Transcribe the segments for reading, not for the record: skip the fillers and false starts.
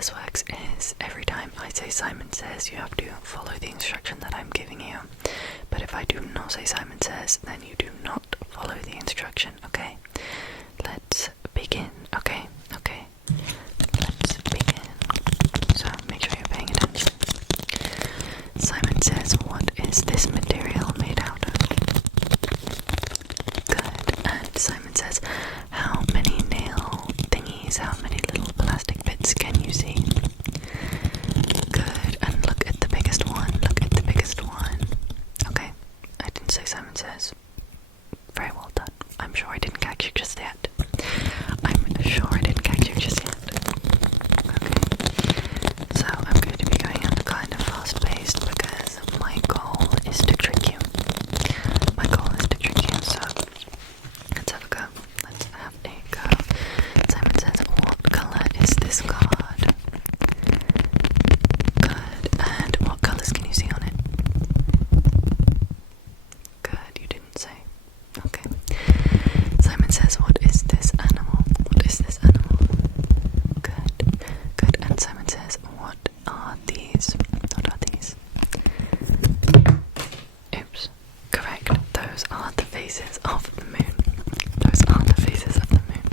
this works is every time I say Simon Says, you have to follow the instruction that I'm giving you. But if I do not say Simon Says, then you do not follow the instruction, okay? Let's begin, okay? Okay. Let's begin. So make sure you're paying attention. Simon Says, what is this material made out of? Good. And Simon Says, how many nail thingies, how many little plastic bits can you see? Good. And look at the biggest one. Look at the biggest one. Okay. I didn't say Simon Says. Very well done. I'm sure I didn't catch you just yet. I'm sure I didn't catch you just yet. Okay. So I'm going to be going at a kind of fast paced because my goal is to trick you. My goal is to trick you, so let's have a go. Let's have a go. Simon Says, what colour is this card? Good. And what colours can you see on it? Good, you didn't say. Okay. Simon Says, what is this animal? What is this animal? Good. Good. And Simon Says, what are these? What are these? Oops. Correct. Those are the faces of the moon. Those are the faces of the moon.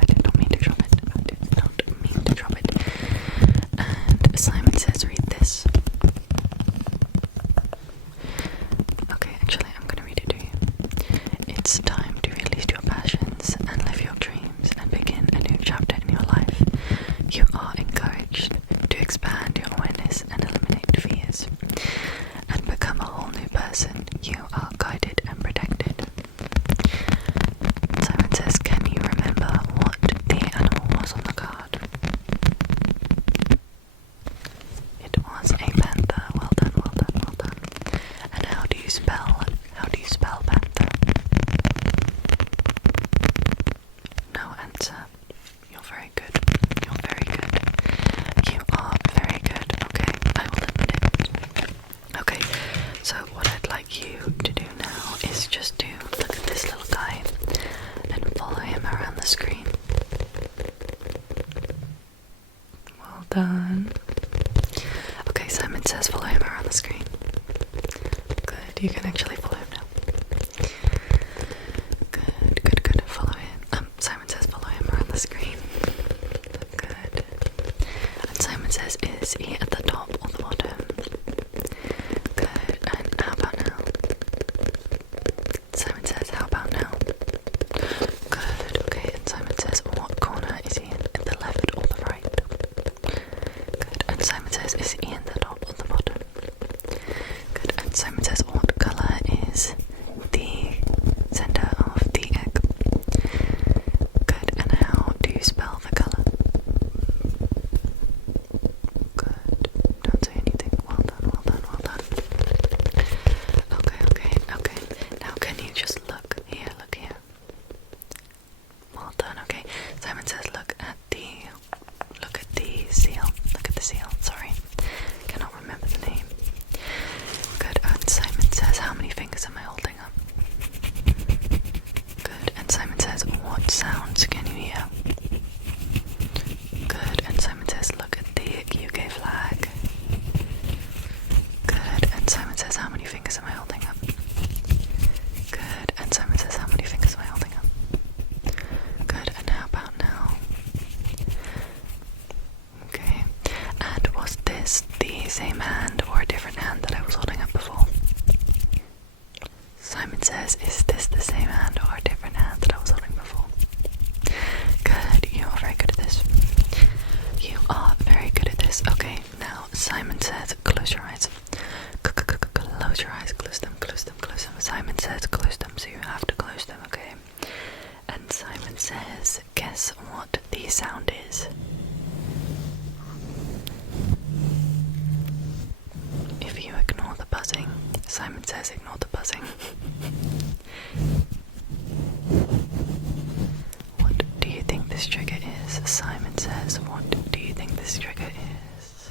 I did not mean to drop it. I did not mean to drop it. And Simon Says, read this. Okay, actually, I'm gonna read it to you. It's time to release your passions and live your dreams and begin a new chapter in your life. You are encouraged to expand your awareness and eliminate fears and become a whole new person. You are guided and protected. Simon Says, can you remember what the animal was on the card? It was a panther. Well done, well done, well done. And how do you spell panther? No answer. You're very good. You're very good. You are very good. Okay, I will admit it. Okay, so what I'd like you to do now is just to look at this little guy and follow him around the screen. Well done. Okay, Simon Says, follow him around the screen. Good, you can actually follow him now. Good, good, good. Follow him. Simon Says, follow him around the screen. Good. And Simon Says, is he at the top or the bottom? Good. And how about now? Simon Says, how about now? Good. Okay. And Simon Says, what corner is he in? In the left or the right? Good. And Simon Says, is he in the top or the bottom? Good. And Simon Says, what colour is the centre of the egg? Good. And how do you spell the colour? Good. Don't say anything. Well done, well done, well done. Okay, okay, okay. Now can you just look here, look here. Well done, okay. Simon Says, look at the seal. Look at the seal, sorry. Cannot remember the name. Good, and Simon Says, how many fingers am I holding up? Good, and Simon Says, what sounds can you hear? Good, and Simon Says, look at the UK flag. Good, and Simon Says, how many fingers am I holding up? Good, and Simon Says, how many fingers am I holding up? Good, and how about now? Okay, and was this the same hand or a different hand that I was holding up before? Simon Says, is this the same hand or a different hand that I was holding before? Good, you are very good at this. You are very good at this. Okay, now Simon Says, close your eyes. Close your eyes, close them, close them, close them. Simon Says, close them, so you have to close them, okay? And Simon Says, guess what the sound is? If you ignore the buzzing, Simon Says, ignore the buzzing. What do you think this trigger is? Simon Says, what do you think this trigger is?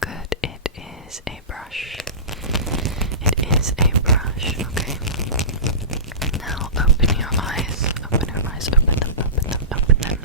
Good, it is a brush. It is a brush, okay. Now open your eyes, open your eyes, open them, open them, open them.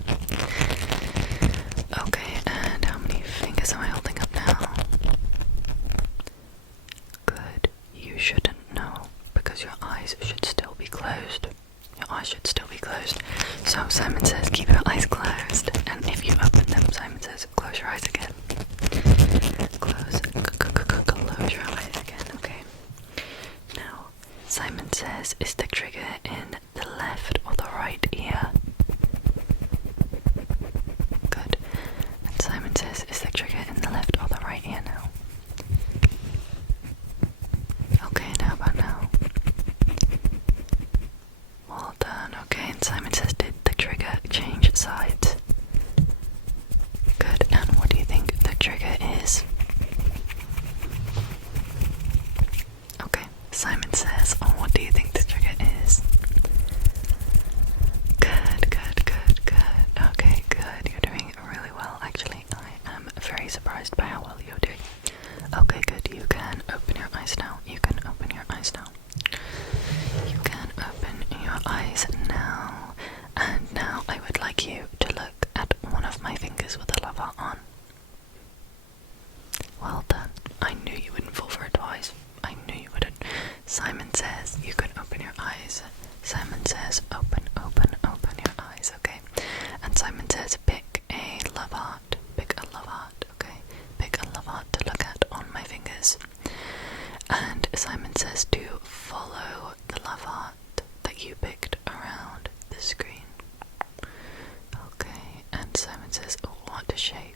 says, what shape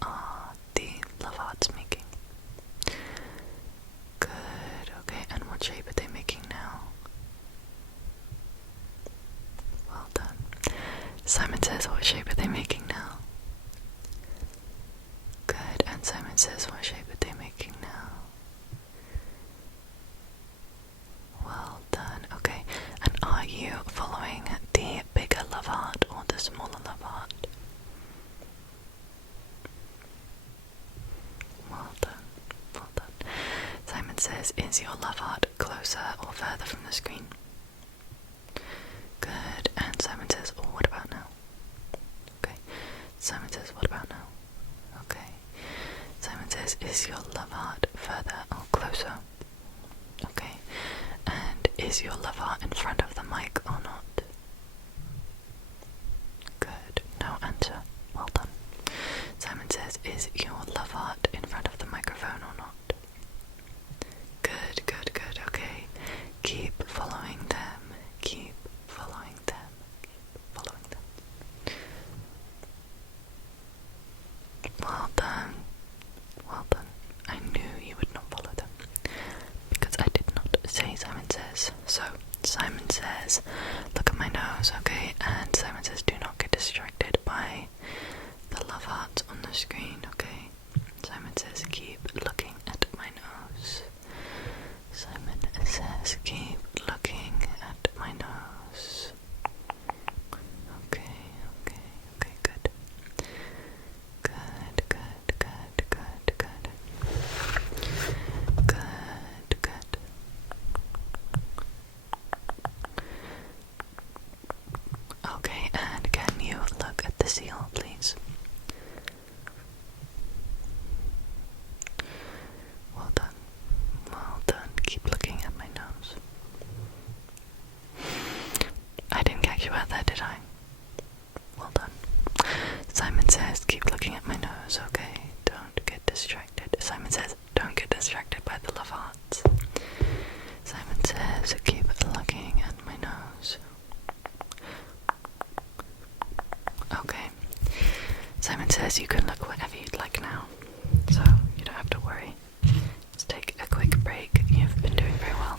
are the love hearts making? Good, okay, and what shape are they making now? Well done. Simon says, what shape are they making now? Good, and Simon says, what shape are they making now? Well done, okay, and are you following the bigger love heart or the smaller love heart? Well done, well done. Simon says, is your love heart closer or further from the screen? Good, and Simon says, oh, what about now? Okay, Simon says, what about now? Okay, Simon says, is your love heart further or closer? Okay, and is your love heart in front of the mic or not? Good, no answer, well done. Simon says, is your love heart in front of the microphone or not? Good, good, good, okay. Keep following them, keep following them, keep following them. Well done, well done. I knew you would not follow them, because I did not say Simon says. So, Simon says, look at my nose, okay? And Simon says, do not get distracted by the love hearts on the screen, okay? Simon says, keep looking at my nose. Simon says, keep looking at my nose. Okay, okay, okay, good. Good, good, good, good, good. Good, good. Okay, and can you look at the seal, please? Well done. Well done. Keep looking at my nose. I didn't catch you out there, did I? Well done. Simon says, keep looking at my nose, okay? Don't get distracted. Simon says, don't get distracted by the love hearts. Simon says, keep looking at my nose. Okay. Simon says you can look whatever you'd like now, so you don't have to worry. Let's take a quick break. You've been doing very well.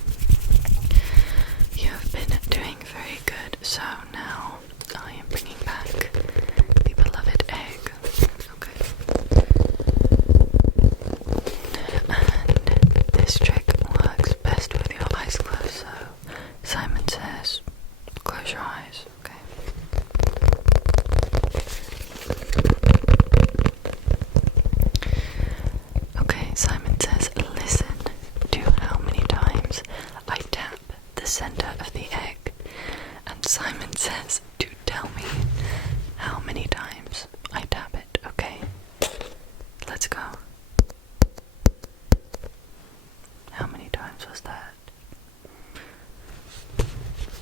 You've been doing very good. So now I am bringing back the beloved egg. Okay. And this trick works best with your eyes closed. So Simon says, close your eyes. Okay. Okay, Simon says, listen to how many times I tap the center of the egg. And Simon says to tell me how many times I tap it, okay? Let's go. How many times was that?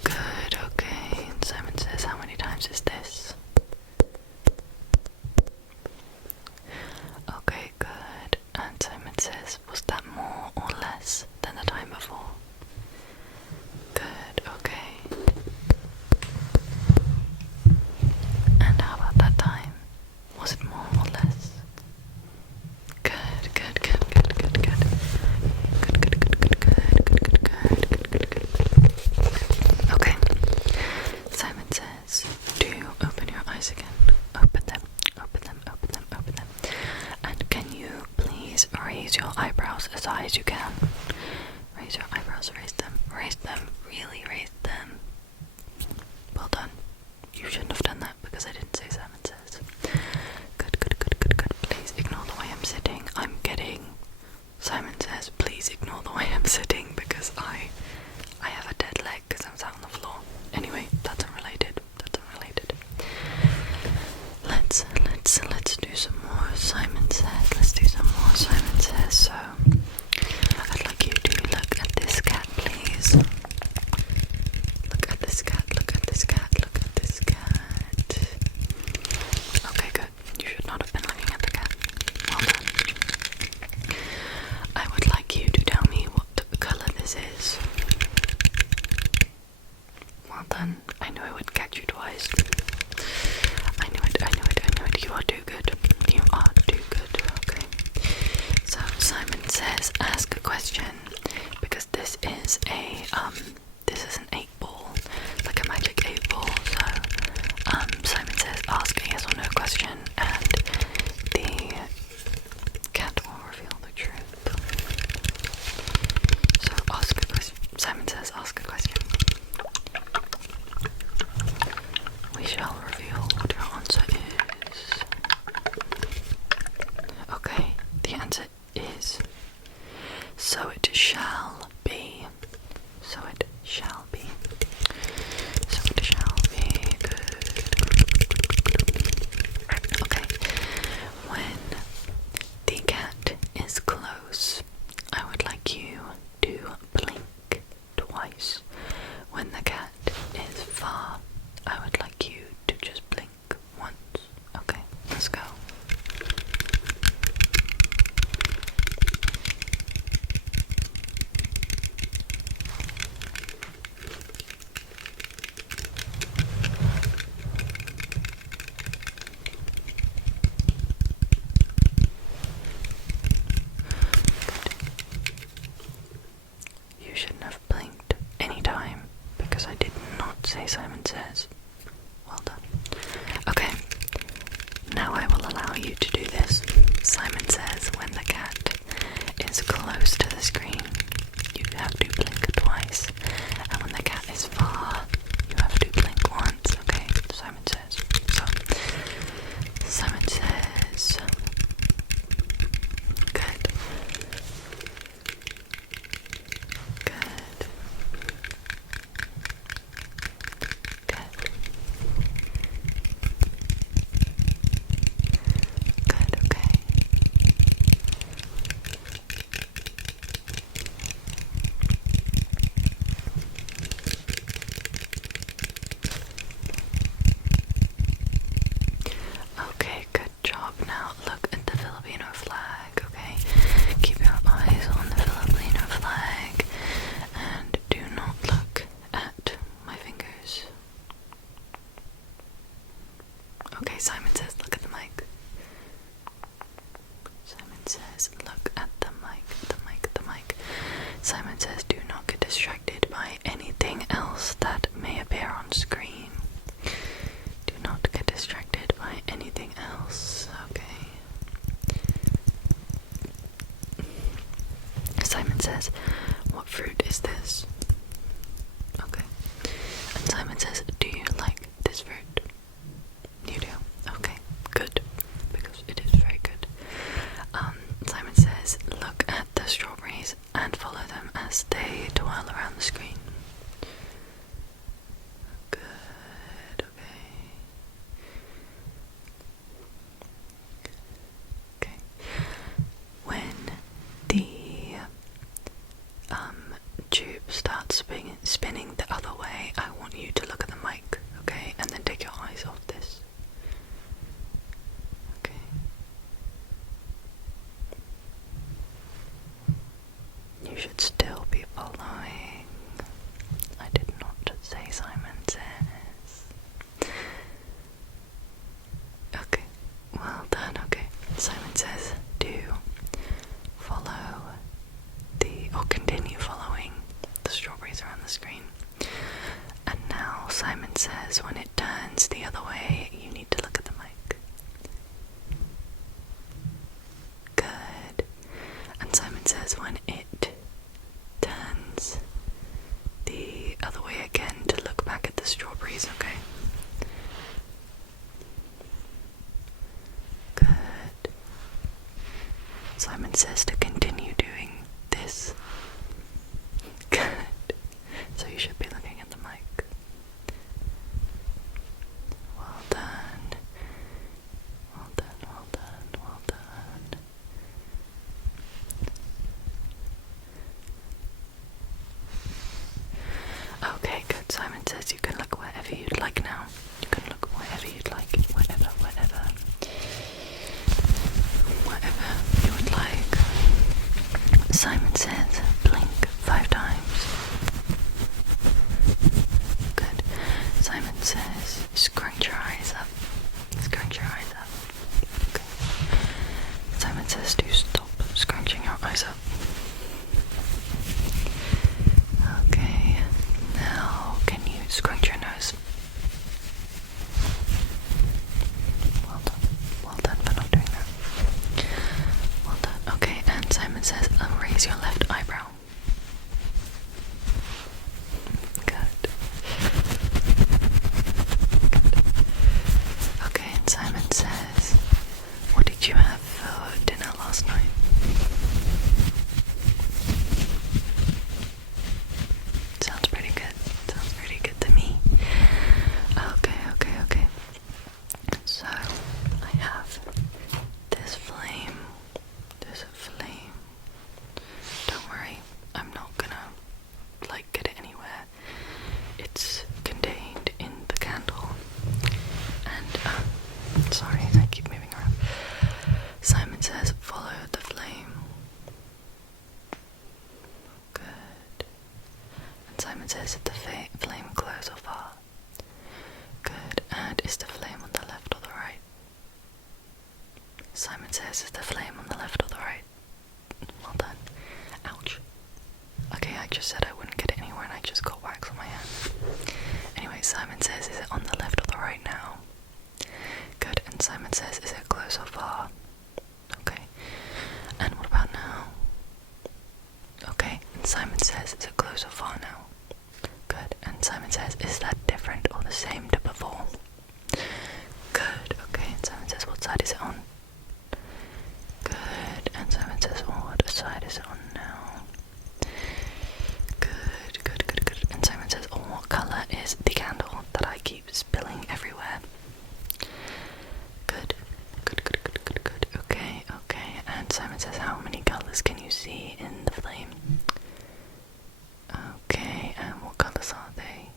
Good, okay. And Simon says, how many times is this? Okay, good. And Simon says, was that more or less than the time before? Good, okay. And how about that time? Was it more or less? Good, good, good, good, good, good. Good, good, good, good, good, good, good, good, good, good, good. Okay. Simon says, do open your eyes again. Open them, open them, open them, open them. And can you please raise your eyebrows as high as you can? Raise your eyebrows, raise them, really raise them. Well done. You shouldn't have done that because I didn't say Simon says. Good, good, good, good, good. Please ignore the way I'm sitting. I'm getting Simon says, please ignore the way I'm sitting because I have a dead leg because I'm sat on the floor. Anyway, that's unrelated. That's unrelated. Let's do some more Simon says. Let's do some more Simon says. So I'd like you to look at this cat, please. Now I will allow you to do this. Simon says when the cat is close to the screen, you have to blink twice, and when the cat is far, you have to blink once, okay? Simon says. So, Simon says, good. Good. Good. Good, okay. Okay, good job. Now look at the Filipino flag, okay? Keep your eyes on the Filipino flag and do not look at my fingers. Okay, Simon says look at the mic. Simon says look at the mic, the mic, the mic. Simon says do not get distracted by anything else that may appear on screen. Do not get distracted by anything else, okay? Simon says, what fruit is this? Okay. And Simon says, do you like this fruit? You do? Okay, good. Because it is very good. Simon says, look at the strawberries and follow them as they twirl around the screen. Good, okay. Okay. When the tube starts spinning the other way, I want you to look at the mic, okay? And then take your eyes off this. Okay. You should still be following. I did not say Simon says. Okay, well done, okay. Simon says do follow or continue following the strawberries around the screen. And now Simon says when it turns the other way, you need to look at the mic. Good. And Simon says when it turns the other way again, to look back at the strawberries, okay? Good. Simon says to continue doing this. Good. So you should be looking at the mic. Well done. Well done, well done, well done. Okay, good. Simon says you can look wherever you'd like now. You can look wherever you'd like. Whatever you would like. Simon says blink 5 times. Good. Simon says scrunch your eyes up. Scrunch your eyes up. Okay. Simon says to stop scrunching your eyes up. Okay. Now can you scrunch your nose? Well done. Well done for not doing that. Well done. Okay, and Simon says raise your left eyebrow. Good. Okay, and Simon says, what did you have for dinner last night? Sounds pretty good. Sounds pretty good to me. Okay. So, I have this flame. There's a flame. Don't worry, I'm not gonna get it anywhere. It's contained in the candle. And sorry, I keep moving around. Simon says follow the flame. Good. And Simon says is the flame close or far? Good. And is the flame on the left or the right? Simon says is the flame on the left or the right? Well done. Ouch. Okay, I just said I wouldn't get it anywhere and I just got wax on my hand. Anyway, Simon says, is it on the left or the right now? Good. And Simon says, is side is it on? Good. And Simon says, what side is it on now? Good, good, good, good. And Simon says, oh, what colour is the candle that I keep spilling everywhere? Good, good, good, good, good, good. Okay, okay. And Simon says, how many colours can you see in the flame? Okay, and what colours are they?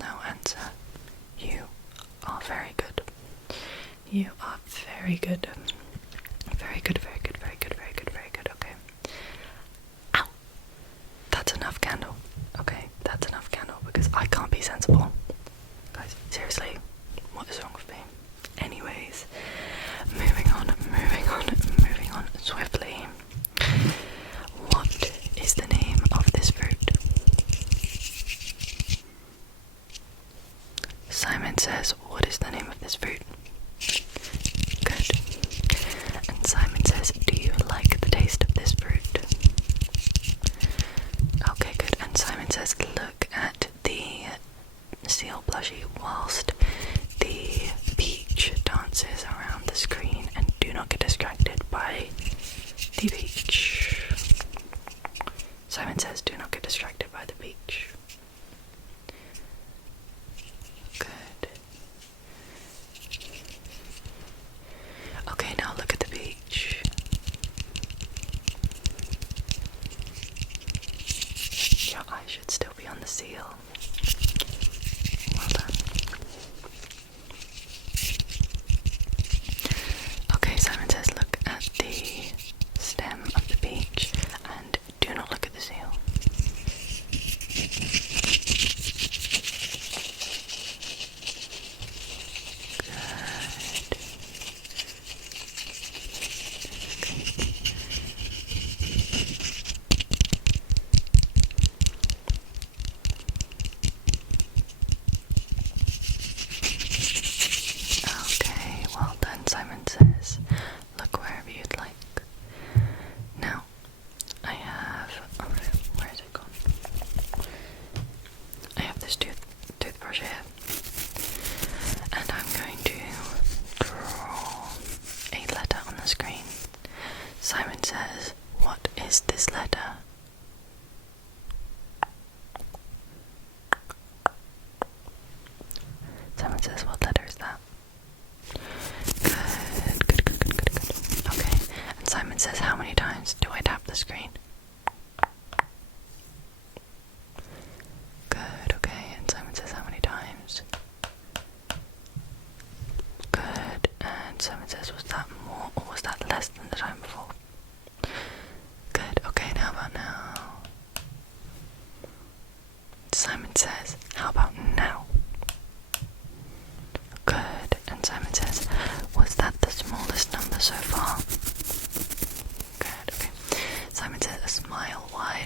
No answer. You are very good. You are very good. Very good, very good, very good, very good, very good. Okay. Ow! That's enough candle. Okay, that's enough candle because I can't be sensible. Guys, seriously, what is wrong with me? Anyways, moving on swiftly. What is the name of this fruit? Simon says, what is the name of this fruit? Good. And Simon says, do you like the taste of this fruit? Okay, good. And Simon says, look at the seal plushie whilst the peach dances around the screen and do not get distracted by the peach. Simon says, do not get distracted by the peach. Good. Okay, now look at the peach. Your eye should still be on the seal. Well done. Okay, Simon says look at the stem of the peach and do not look at the seal. Okay, well done, Simon says. Look wherever you'd like. Now, I have... where is it gone? I have this toothbrush here. And I'm going to draw a letter on the screen. Simon says, what is this letter? Simon says, what letter is that? Good, good, good, good, good, good. Okay, and Simon says, how many times do I tap the screen? Good, okay, and Simon says, how many times? Good, and Simon says, was that more or was that less than the time before? Good, okay, and how about now? Simon says, how about now? Good, and Simon says, was that the smallest number so far? Good, okay. Simon says, a smile wide